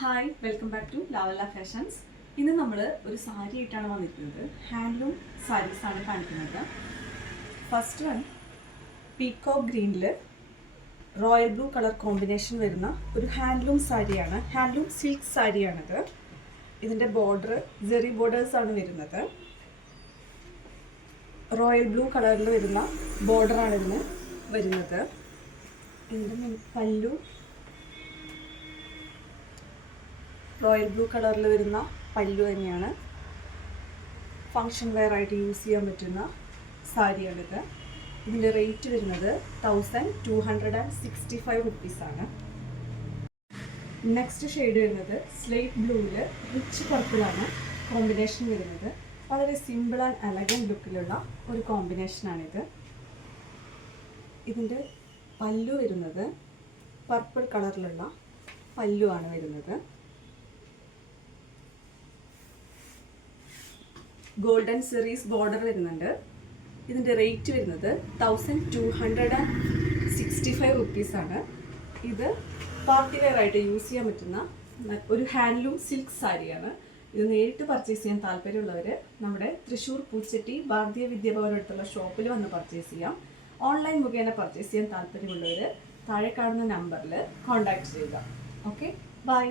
Hi welcome back to Lavalla fashions. ഇന്ന് നമ്മൾ ഒരു സാരി ആയിട്ടാണ് വന്നിരിക്കുന്നത്. ഹാൻഡ്ലൂം സാരീസാണ് കാണിക്കുന്നത്. ഫസ്റ്റ് വൺ പീക്കോക്ക് ഗ്രീനിൽ റോയൽ ബ്ലൂ കളർ കോമ്പിനേഷൻ വരുന്ന ഒരു ഹാൻഡ്ലൂം സാരിയാണ്. ഹാൻഡ്ലൂം സിൽക്ക് സാരിയാണിത്. ഇതിൻ്റെ ബോർഡർ ജെറി ബോർഡേഴ്സാണ് വരുന്നത്. റോയൽ ബ്ലൂ കളറിൽ വരുന്ന ബോർഡറാണ് ഇതിന് വരുന്നത്. ഇതിൻ്റെ പല്ലു റോയൽ ബ്ലൂ കളറിൽ വരുന്ന പല്ലു തന്നെയാണ്. ഫങ്ഷൻ വെയർ ആയിട്ട് യൂസ് ചെയ്യാൻ പറ്റുന്ന സാരിയാണിത്. ഇതിൻ്റെ റേറ്റ് വരുന്നത് 1265 റുപ്പീസാണ്. നെക്സ്റ്റ് ഷെയ്ഡ് വരുന്നത് സ്ലേറ്റ് ബ്ലൂവിൽ റിച്ച് പർപ്പിളാണ് കോമ്പിനേഷൻ വരുന്നത്. വളരെ സിമ്പിൾ ആൻഡ് എലഗൻറ്റ് ലുക്കിലുള്ള ഒരു കോമ്പിനേഷനാണിത്. ഇതിൻ്റെ പല്ലു വരുന്നത് പർപ്പിൾ കളറിലുള്ള പല്ലു ആണ് വരുന്നത്. ഗോൾഡൻ സെറീസ് ബോർഡർ വരുന്നുണ്ട്. ഇതിൻ്റെ റേറ്റ് വരുന്നത് 1265 റുപ്പീസാണ്. ഇത് പാർട്ടി വെയർ ആയിട്ട് യൂസ് ചെയ്യാൻ പറ്റുന്ന ഒരു ഹാൻഡ്ലൂം സിൽക്ക് സാരിയാണ്. ഇത് നേരിട്ട് പർച്ചേസ് ചെയ്യാൻ താല്പര്യമുള്ളവർ നമ്മുടെ തൃശ്ശൂർ പൂച്ചട്ടി ഭാരതീയ വിദ്യാഭവൻ അടുത്തുള്ള ഷോപ്പിൽ വന്ന് പർച്ചേസ് ചെയ്യാം. ഓൺലൈൻ മുഖേന പർച്ചേസ് ചെയ്യാൻ താല്പര്യമുള്ളവർ താഴെ കാണുന്ന നമ്പറിൽ കോൺടാക്ട് ചെയ്യുക. Okay, by.